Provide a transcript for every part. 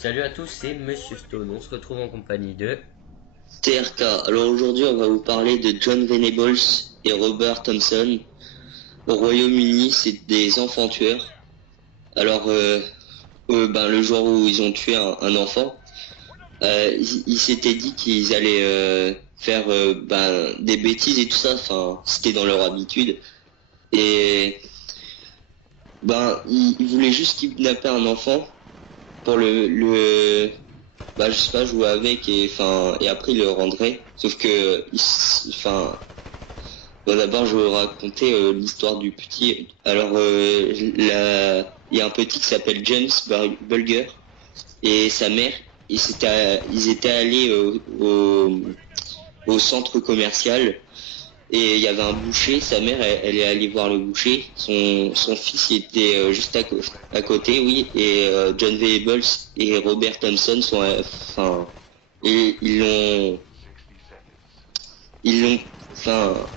Salut à tous, c'est Monsieur Stone. On se retrouve en compagnie de... TRK. Alors aujourd'hui, on va vous parler de John Venables et Robert Thompson. Au Royaume-Uni, c'est des enfants tueurs. Alors, le jour où ils ont tué un enfant, ils s'étaient dit qu'ils allaient faire des bêtises et tout ça. Enfin, c'était dans leur habitude. Et ils voulaient juste kidnapper un enfant pour je sais pas, jouer avec et après ils le rendraient. Sauf que, d'abord, je vais vous raconter l'histoire du petit. Alors, il y a un petit qui s'appelle James Bulger et sa mère. Ils étaient allés au centre commercial et il y avait un boucher. Sa mère, elle est allée voir le boucher. Son fils il était juste à côté, oui. Et John Venables et Robert Thompson sont, et ils l'ont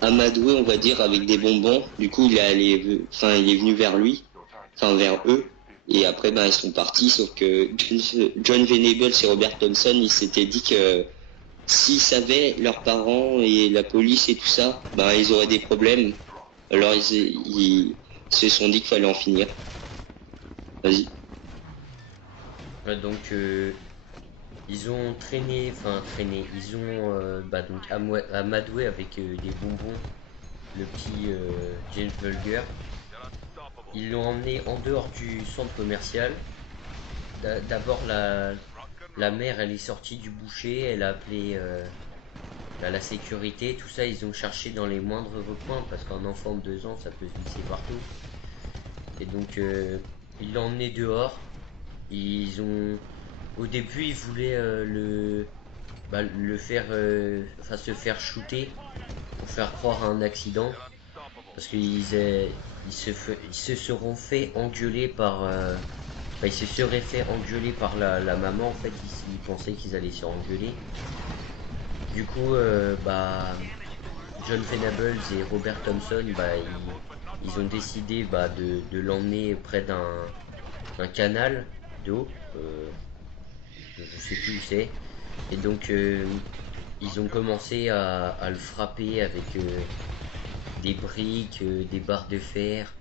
amadoué, on va dire, avec des bonbons. Du coup, il est venu vers lui, vers eux. Et après, ils sont partis. Sauf que John Venables et Robert Thompson, ils s'étaient dit que s'ils savaient leurs parents et la police et tout ça, ils auraient des problèmes. Alors ils se sont dit qu'il fallait en finir. Vas-y. Ils ont traîné, ils ont amadoué avec des bonbons le petit James Bulger. Ils l'ont emmené en dehors du centre commercial. D'abord, la mère, elle est sortie du boucher, elle a appelé la sécurité, tout ça, ils ont cherché dans les moindres recoins parce qu'un enfant de 2 ans, ça peut se glisser partout. Et donc, ils l'ont emmené dehors. Au début, ils voulaient le faire, se faire shooter pour faire croire à un accident parce ils se seront fait engueuler par, ils se seraient fait engueuler par la maman. En fait, ils pensaient qu'ils allaient se faire engueuler. Du coup, John Venables et Robert Thompson, ils ont décidé de l'emmener près d'un canal d'eau. Je sais plus où c'est. Et donc, ils ont commencé à le frapper avec des briques, des barres de fer.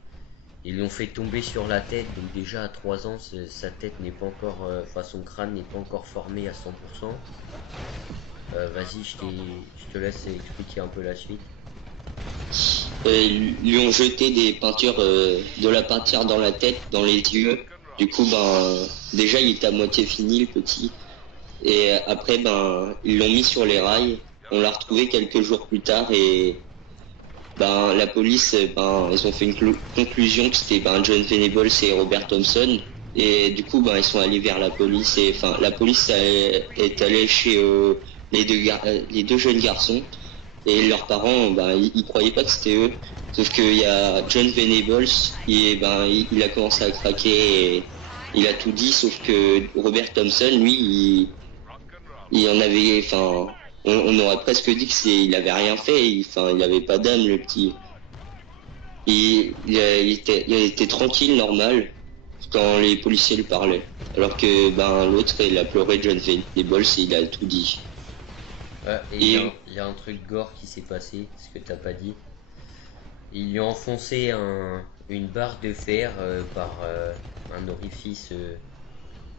Ils l'ont fait tomber sur la tête. Donc déjà à 3 ans, sa tête n'est pas encore, son crâne n'est pas encore formé à 100%. Vas-y, je te laisse expliquer un peu la suite. Ils lui ont jeté de la peinture dans la tête, dans les yeux. Du coup, déjà, il était à moitié fini, le petit. Et après, ils l'ont mis sur les rails. On l'a retrouvé quelques jours plus tard et la police, ils ont fait une conclusion que c'était John Venables et Robert Thompson. Et du coup, ils sont allés vers la police et la police est allée chez les deux jeunes garçons et leurs parents, ils croyaient pas que c'était eux. Sauf qu'il y a John Venables et il a commencé à craquer et il a tout dit. Sauf que Robert Thompson, lui, il en avait, on aurait presque dit il avait rien fait. Il avait pas d'âme, le petit. Il était tranquille, normal, quand les policiers lui parlaient. Alors que l'autre, il a pleuré, John Venables, et il a tout dit. Il y a un truc gore qui s'est passé, ce que t'as pas dit. Ils lui ont enfoncé une barre de fer par un orifice,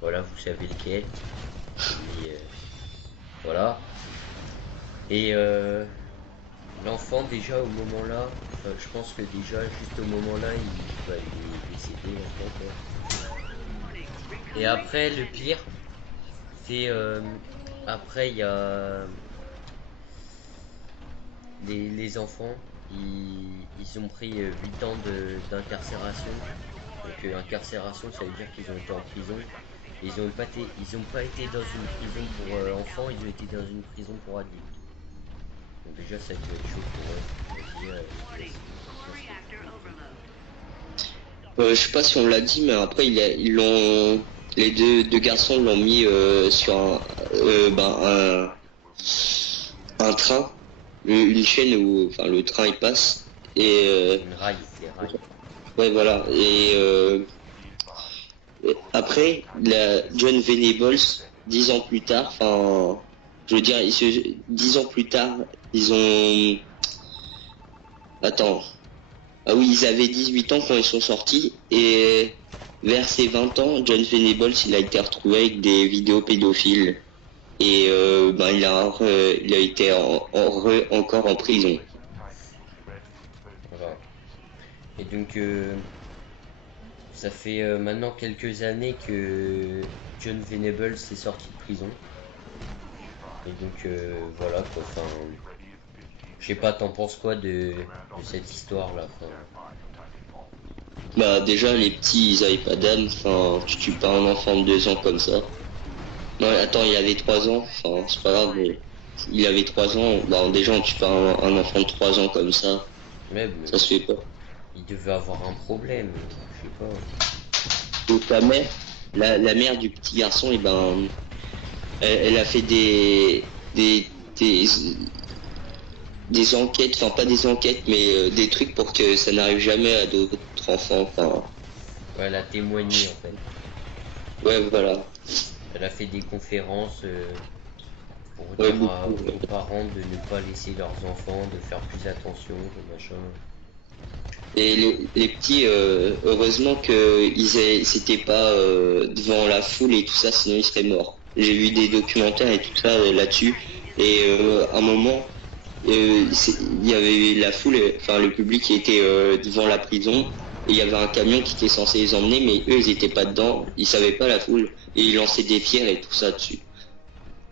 voilà, vous savez lequel. Et, voilà. Et l'enfant, déjà au moment là, je pense que déjà juste au moment là, il est décédé l'enfant, quoi. Et après, le pire, c'est après il y a les enfants, ils ont pris 8 ans d'incarcération. Donc incarcération, ça veut dire qu'ils ont été en prison. Ils ont pas été dans une prison pour enfants, ils ont été dans une prison pour adultes. Donc déjà ça peut être chaud pour eux. Je sais pas si on l'a dit, mais après les deux garçons l'ont mis sur un train, une chaîne où, le train il passe et Une rail, des rails. ouais voilà Après, John Venables, 10 ans plus tard, enfin, je veux dire, 10 ans plus tard, ils ont... Attends. Ah oui, ils avaient 18 ans quand ils sont sortis, et vers ses 20 ans, John Venables, il a été retrouvé avec des vidéos pédophiles. Et il a été encore en prison. Voilà. Et donc, ça fait maintenant quelques années que John Venables est sorti de prison. Et donc, voilà quoi. Enfin, je sais pas, t'en penses quoi de cette histoire-là? Enfin, Bah déjà, les petits, ils avaient pas d'âme. Enfin, tu tues pas un enfant de 2 ans comme ça. Non, attends, il avait 3 ans. Enfin, c'est pas grave, mais il avait 3 ans. Bah déjà, on tue pas un enfant de 3 ans comme ça. même, Ça se fait pas. il devait avoir un problème. Je sais pas. Donc la mère, la mère du petit garçon, et ben, elle a fait des, des, des enquêtes, enfin pas des enquêtes, mais des trucs pour que ça n'arrive jamais à d'autres enfants. Enfin, Ouais, elle a témoigné en fait. ouais, voilà. Elle a fait des conférences pour Ouais, dire beaucoup. aux parents de ne pas laisser leurs enfants, de faire plus attention, de machin. Et les petits, heureusement c'était pas devant la foule et tout ça, sinon ils seraient morts. J'ai vu des documentaires et tout ça là-dessus. Et à un moment, il y avait la foule, enfin le public qui était devant la prison. Et il y avait un camion qui était censé les emmener, mais eux ils étaient pas dedans, ils savaient pas la foule. Et ils lançaient des pierres et tout ça dessus.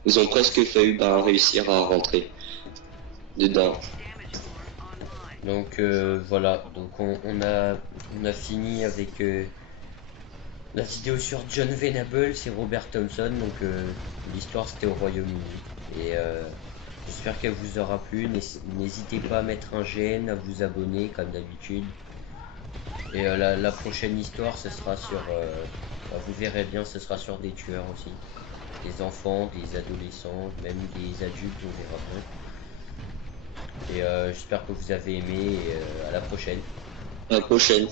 Ils ont presque failli réussir à rentrer dedans. Donc voilà, donc on a fini avec la vidéo sur John Venables et Robert Thompson. Donc l'histoire c'était au Royaume-Uni. Et j'espère qu'elle vous aura plu. N'hésitez pas à mettre un j'aime, à vous abonner comme d'habitude. Et la prochaine histoire, ce sera sur... vous verrez bien, ce sera sur des tueurs aussi. Des enfants, des adolescents, même des adultes, on verra bien. Et j'espère que vous avez aimé et à la prochaine. À la prochaine.